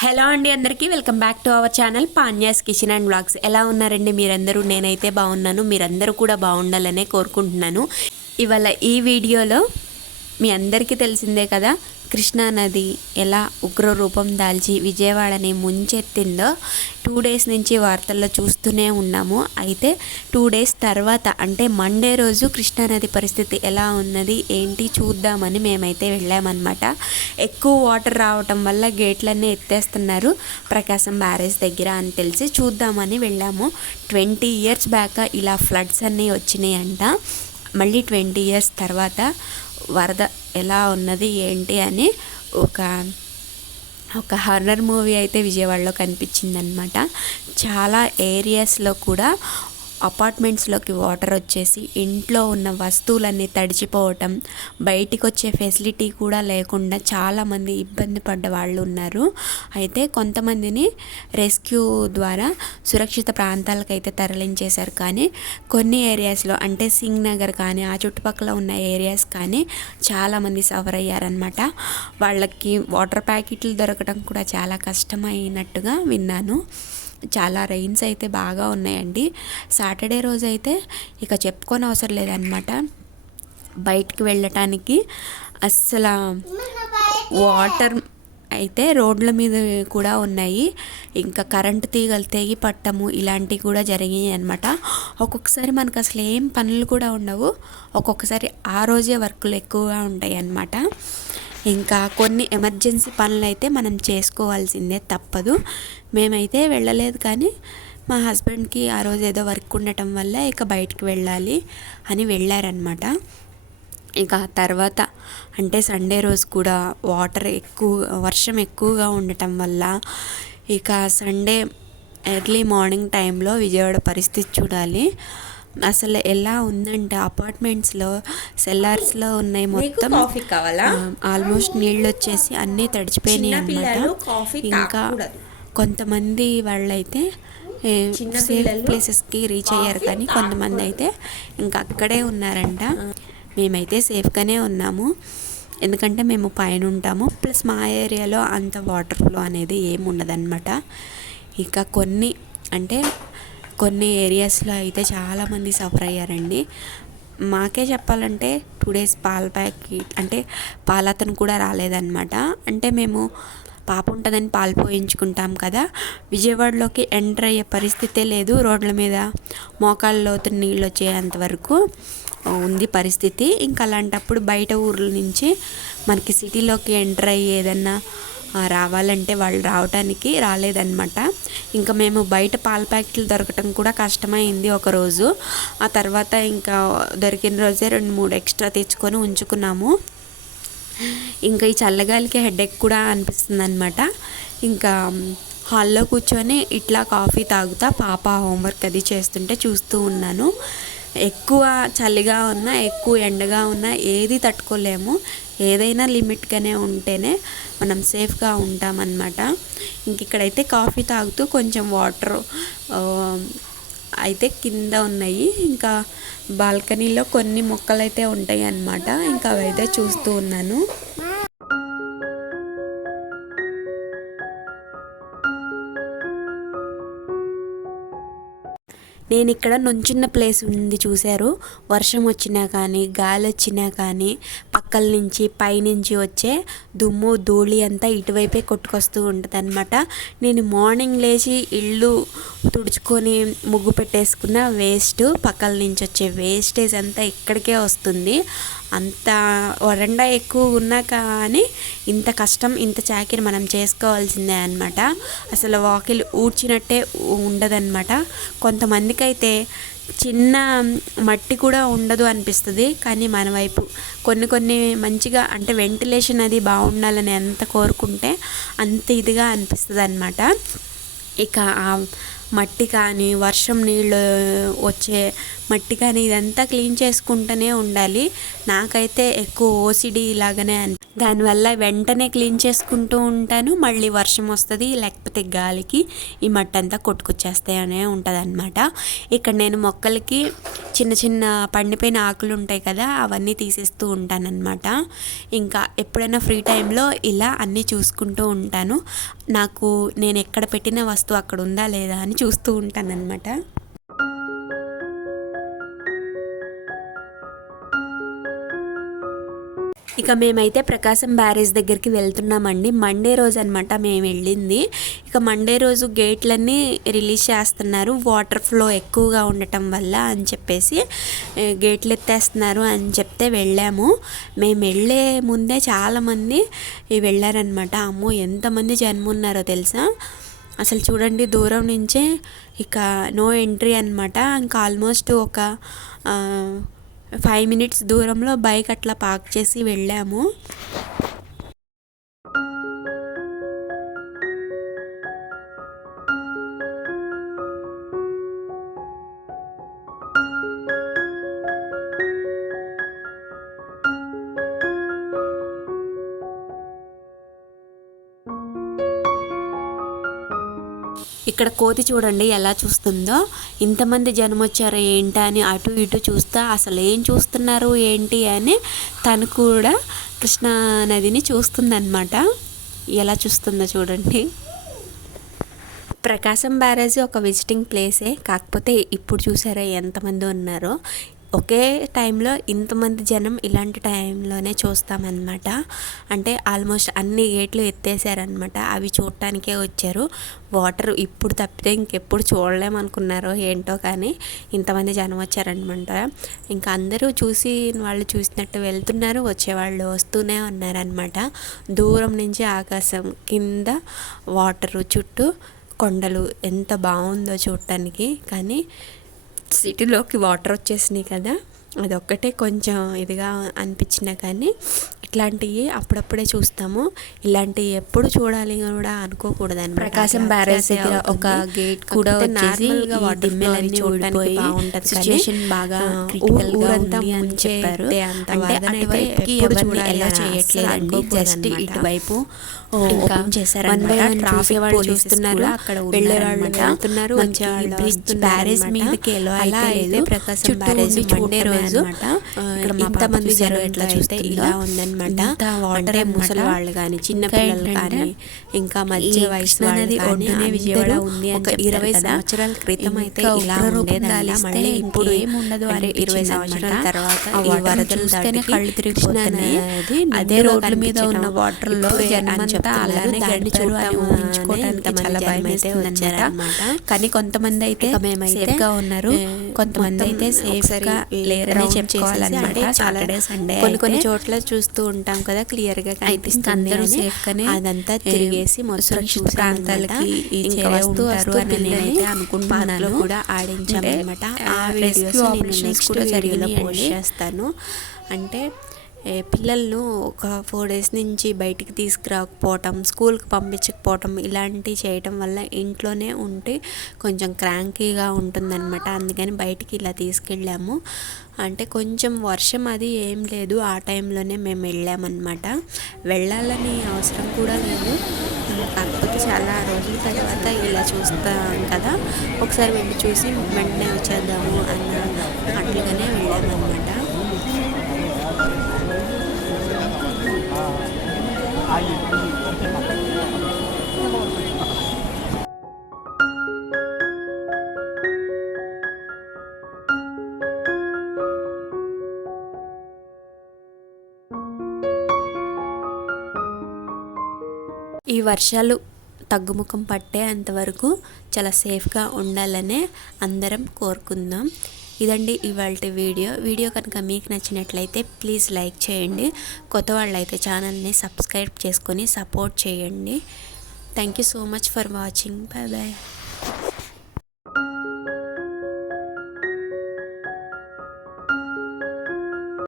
Hello అండి, అందరికీ welcome back to our channel పాన్యాస్ కిచెన్ అండ్ వ్లాగ్స్. ఎలా ఉన్నారండి మీరందరూ? నేనైతే బాగున్నాను, మీరందరూ కూడా బాగుండాలనే కోరుకుంటున్నాను. ఇవాళ ఈ వీడియోలో మీ అందరికీ తెలిసిందే కదా, కృష్ణానది ఎలా ఉగ్ర రూపం దాల్చి విజయవాడని ముంచెత్తిందో 2 డేస్ నుంచి వార్తల్లో చూస్తూనే ఉన్నాము. అయితే 2 డేస్ తర్వాత అంటే మండే రోజు కృష్ణానది పరిస్థితి ఎలా ఉన్నది ఏంటి చూద్దామని మేమైతే వెళ్ళామన్నమాట. ఎక్కువ వాటర్ రావటం వల్ల గేట్లన్నీ ఎత్తేస్తున్నారు ప్రకాశం బ్యారేజ్ దగ్గర అని తెలిసి చూద్దామని వెళ్ళాము. 20 ఇయర్స్ బ్యాక్ ఇలా ఫ్లడ్స్ అన్నీ వచ్చినాయంట. మళ్ళీ 20 ఇయర్స్ తర్వాత వరద ఎలా ఉన్నది ఏంటి అని ఒక హారర్ మూవీ అయితే విజయవాడలో కనిపించిందనమాట. చాలా ఏరియాస్లో కూడా అపార్ట్మెంట్స్లోకి వాటర్ వచ్చేసి ఇంట్లో ఉన్న వస్తువులన్నీ తడిచిపోవటం, బయటికి వచ్చే ఫెసిలిటీ కూడా లేకుండా చాలామంది ఇబ్బంది పడ్డ వాళ్ళు ఉన్నారు. అయితే కొంతమందిని రెస్క్యూ ద్వారా సురక్షిత ప్రాంతాలకైతే తరలించేశారు. కానీ కొన్ని ఏరియాస్లో అంటే సింగ్ నగర్ కానీ ఆ చుట్టుపక్కల ఉన్న ఏరియాస్ కానీ చాలామంది సఫర్ అయ్యారనమాట. వాళ్ళకి వాటర్ ప్యాకెట్లు దొరకడం కూడా చాలా కష్టమైనట్టుగా విన్నాను. చాలా రెయిన్స్ అయితే బాగా ఉన్నాయండి. సాటర్డే రోజు అయితే ఇక చెప్పుకొని అవసరం లేదనమాట. బయటికి వెళ్ళటానికి అస్సలు వాటర్ అయితే రోడ్ల మీద కూడా ఉన్నాయి. ఇంకా కరెంటు తీగలు తెగి పట్టము ఇలాంటివి కూడా జరిగాయి అనమాట. ఒక్కొక్కసారి మనకు అసలు ఏం పనులు కూడా ఉండవు, ఒక్కొక్కసారి ఆ రోజే వర్కులు ఎక్కువగా ఉంటాయి అన్నమాట. ఇంకా కొన్ని ఎమర్జెన్సీ పనులు అయితే మనం చేసుకోవాల్సిందే, తప్పదు. మేమైతే వెళ్ళలేదు, కానీ మా హస్బెండ్కి ఆ రోజు ఏదో వర్క్ ఉండటం వల్ల ఇక బయటికి వెళ్ళాలి అని వెళ్ళారనమాట. ఇక తర్వాత అంటే సండే రోజు కూడా వర్షం ఎక్కువగా ఉండటం వల్ల ఇక సండే ఎర్లీ మార్నింగ్ టైంలో విజయవాడ పరిస్థితి చూడాలి. అసలు ఎలా ఉందంటే అపార్ట్మెంట్స్లో సెల్లార్స్లో ఉన్నాయి మొత్తం. కాఫీ కావాలా? ఆల్మోస్ట్ నీళ్ళు వచ్చేసి అన్నీ తడిచిపోయినాయి అన్నమాట. ఇంకా కొంతమంది వాళ్ళైతే సేఫ్ ప్లేసెస్కి రీచ్ అయ్యారు, కానీ కొంతమంది అయితే ఇంకా అక్కడే ఉన్నారంట. మేమైతే సేఫ్గానే ఉన్నాము, ఎందుకంటే మేము పైన ఉంటాము. ప్లస్ మా ఏరియాలో అంత వాటర్ ఫ్లో అనేది ఏమి ఉండదన్నమాట. ఇక కొన్ని ఏరియాస్లో అయితే చాలామంది సఫర్ అయ్యారండి. మాకే చెప్పాలంటే 2 డేస్ పాల ప్యాకెట్ అంటే పాలతను కూడా రాలేదన్నమాట. అంటే మేము పాప ఉంటుందని పాలు పోయించుకుంటాం కదా, విజయవాడలోకి ఎంటర్ అయ్యే పరిస్థితే లేదు. రోడ్ల మీద మోకాళ్ళ లోతు నీళ్ళు వచ్చేంత వరకు ఉంది పరిస్థితి. ఇంకా అలాంటప్పుడు బయట ఊర్ల నుంచి మనకి సిటీలోకి ఎంటర్ అయ్యి ఏదన్నా రావాలంటే వాళ్ళు రావడానికి రాలేదన్నమాట. ఇంకా మేము బయట పాల ప్యాకెట్లు దొరకటం కూడా కష్టమైంది ఒకరోజు. ఆ తర్వాత ఇంకా దొరికిన రోజే 2-3 ఎక్స్ట్రా తెచ్చుకొని ఉంచుకున్నాము. ఇంకా ఈ చల్లగాలికి హెడేక్ కూడా అనిపిస్తుంది అనమాట. ఇంకా హాల్లో కూర్చొని ఇట్లా కాఫీ తాగుతా పాప హోంవర్క్ అది చేస్తుంటే చూస్తూ ఉన్నాను. ఎక్కువ చలిగా ఉన్నా ఎక్కువ ఎండగా ఉన్నా ఏది తట్టుకోలేము. ఏదైనా లిమిట్గానే ఉంటేనే మనం సేఫ్గా ఉంటామన్నమాట. ఇంక ఇక్కడైతే కాఫీ తాగుతూ కొంచెం వాటర్ అయితే కింద ఉన్నాయి. ఇంకా బాల్కనీలో కొన్ని మొక్కలు అయితే ఉంటాయి అన్నమాట. ఇంకా అవైతే చూస్తూ ఉన్నాను. నేను ఇక్కడ నుంచున్న ప్లేస్ ఉంది చూశారు. వర్షం వచ్చినా కానీ గాలి వచ్చినా కానీ పక్కల నుంచి పైనుంచి వచ్చే దుమ్ము ధూళి అంతా ఇటువైపే కొట్టుకొస్తూ ఉంటుంది అనమాట. నేను మార్నింగ్ లేచి ఇల్లు తుడుచుకొని ముగ్గు పెట్టేసుకున్న వేస్ట్ పక్కల నుంచి వచ్చే వేస్టేజ్ అంతా ఇక్కడికే వస్తుంది. అంత వరండా ఎక్కువ ఉన్నా కానీ ఇంత కష్టం ఇంత చాకిరి మనం చేసుకోవాల్సిందే అనమాట. అసలు వాకిలి ఊడ్చినట్టే ఉండదన్నమాట. కొంతమందికి అయితే చిన్న మట్టి కూడా ఉండదు అనిపిస్తుంది, కానీ మన వైపు కొన్ని మంచిగా అంటే వెంటిలేషన్ అది బాగుండాలని ఎంత కోరుకుంటే అంత ఇదిగా అనిపిస్తుంది అనమాట. ఇక ఆ మట్టి కానీ వర్షం నీళ్ళు వచ్చే మట్టి కానీ ఇదంతా క్లీన్ చేసుకుంటూనే ఉండాలి. నాకైతే ఎక్కువ ఓసిడి లాగానే దానివల్ల వెంటనే క్లీన్ చేసుకుంటూ ఉంటాను. మళ్ళీ వర్షం వస్తుంది, లేకపోతే గాలికి ఈ మట్టి అంతా కొట్టుకొచ్చేస్తాయనే ఉంటుంది అనమాట. ఇక్కడ నేను మొక్కలకి చిన్న చిన్న పండిపోయిన ఆకులు ఉంటాయి కదా, అవన్నీ తీసేస్తూ ఉంటానన్నమాట. ఇంకా ఎప్పుడైనా ఫ్రీ టైంలో ఇలా అన్నీ చూసుకుంటూ ఉంటాను. నాకు నేను ఎక్కడ పెట్టిన వస్తువు అక్కడ ఉందా లేదా అని చూస్తూ ఉంటానన్నమాట. ఇక మేమైతే ప్రకాశం బ్యారేజ్ దగ్గరికి వెళ్తున్నామండి. మండే రోజు అనమాట మేము వెళ్ళింది. ఇక మండే రోజు గేట్లన్నీ రిలీజ్ చేస్తున్నారు, వాటర్ ఫ్లో ఎక్కువగా ఉండటం వల్ల అని చెప్పేసి గేట్లు ఎత్తేస్తున్నారు అని చెప్తే వెళ్ళాము. మేము వెళ్ళే ముందే చాలామంది వెళ్ళారనమాట. అమ్మో ఎంతమంది జనం ఉన్నారో తెలుసా. అసలు చూడండి, దూరం నుంచే ఇక నో ఎంట్రీ అనమాట. ఇంకా ఆల్మోస్ట్ ఒక 5 minutes దూరంలో బైక్ అట్లా పార్క్ చేసి వెళ్ళాము. ఇక్కడ కోతి చూడండి ఎలా చూస్తుందో. ఇంతమంది జనం వచ్చారో ఏంటి అని అటు ఇటు చూస్తా అసలు ఏం చూస్తున్నారు ఏంటి అని తను కూడా కృష్ణా నదిని చూస్తుందన్నమాట. ఎలా చూస్తుందో చూడండి. ప్రకాశం బ్యారేజ్ ఒక విజిటింగ్ ప్లేసే, కాకపోతే ఇప్పుడు చూసారా ఎంతమంది ఉన్నారో. ఒకే టైంలో ఇంతమంది జనం ఇలాంటి టైంలోనే చూస్తామన్నమాట. అంటే ఆల్మోస్ట్ అన్ని గేట్లు ఎత్తేసారనమాట. అవి చూడటానికే వచ్చారు. వాటర్ ఇప్పుడు తప్పితే ఇంకెప్పుడు చూడలేమనుకున్నారో ఏంటో కానీ ఇంతమంది జనం వచ్చారనమాట. ఇంకా అందరూ చూసి వాళ్ళు చూసినట్టు వెళ్తున్నారు, వచ్చేవాళ్ళు వస్తూనే ఉన్నారనమాట. దూరం నుంచి ఆకాశం, కింద వాటరు, చుట్టూ కొండలు, ఎంత బాగుందో చూడటానికి. కానీ సిటీలోకి వాటర్ వచ్చేసినాయి కదా, అదొక్కటే కొంచెం ఇదిగా అనిపించినా కానీ ఇట్లాంటివి అప్పుడప్పుడే చూస్తాము. ఇలాంటివి ఎప్పుడు చూడాలి కూడా అనుకోకూడదు అనమాట. ప్రకాశం బ్యారేజ్ దగ్గర ఒక గేట్ కూడా నార్మల్గా వాటర్ చూడడానికి బాగుంటుంది, సిచ్యుయేషన్ బాగా ఊరంతా అని చెప్పారు. ఎలా చేయట్లేదండి, జస్ట్ ఇటువైపు ఓపెన్ చేశారు. ట్రాఫిక్ వాళ్ళు చూస్తున్నారు, అక్కడ వెళ్ళే వాళ్ళు వెళ్తున్నారు, బ్యారేజ్ మీదకి అలా అయితే ప్రకాశం బ్యారేజ్ మండే రోజు ఇంతమంది జనం ఎట్లా చూస్తే ఇలా ఉందన్నమాట. వాటర్ ముసలి వాళ్ళు కానీ చిన్న పిల్లలు కానీ ఇంకా మధ్య వయసు నది ఒడ్డునే విజయవాడ ఉంది ఒక 20 సంవత్సరాల క్రితం అయితే ఇలా ఉండేదన్నమాట. మళ్ళీ ఇప్పుడు ఏముండదు అంటే 20 సంవత్సరాల తర్వాత ఈ వరదలు దాటికి కళ్ళు తిరిగిపోతున్నాయి. అదే రోడ్ల మీద ఉన్న వాటర్ లో జనమంతా అలానే గడిచారు అని ఊహించుకోవడానికి చాలా భయం అయితే వచ్చారన్నమాట. కానీ కొంతమంది అయితే సేఫ్ గా ఉన్నారు, కొంతమంది అయితే సేఫ్ గా లేరని చెప్పుకోవాలన్నమాట. సాటర్డే సండే కొన్ని చోట్ల చూస్తూ ఉంటాం కదా, క్లియర్ గా కనిపిస్తుంది. అదంతా తిరిగేసి మొత్తం ప్రాంతాలకి అనుకుంటున్నాను కూడా ఆడించామన్నమాట. ఆ వీడియోస్ నేను నెక్స్ట్ వీడియోలో పోస్ట్ చేస్తాను. అంటే పిల్లలను ఒక 4 days నుంచి బయటికి తీసుకురాకపోవటం, స్కూల్కి పంపించకపోవటం ఇలాంటివి చేయటం వల్ల ఇంట్లోనే ఉంటే కొంచెం క్రాంకీగా ఉంటుందన్నమాట. అందుకని బయటికి ఇలా తీసుకెళ్ళాము. అంటే కొంచెం వర్షం అది ఏం లేదు, ఆ టైంలోనే మేము వెళ్ళామన్నమాట. వెళ్ళాలని అవసరం కూడా లేదు, కాకపోతే చాలా రోజుల తర్వాత ఇలా చూస్తాం కదా, ఒకసారి వెళ్ళి చూసి వెంటనే వచ్చేద్దాము అట్లుగానే వెళ్ళామన్నమాట. ఈ వర్షాలు తగ్గుముఖం పట్టే అంతవరకు చాలా సేఫ్గా ఉండాలనే అందరం కోరుకుందాం. ఇదండి ఇవాల్టి వీడియో కనుక మీకు నచ్చినట్లయితే ప్లీజ్ లైక్ చేయండి. కొత్త వాళ్ళైతే ఛానల్ని సబ్స్క్రైబ్ చేసుకొని సపోర్ట్ చేయండి. Thank you so much for watching. Bye bye.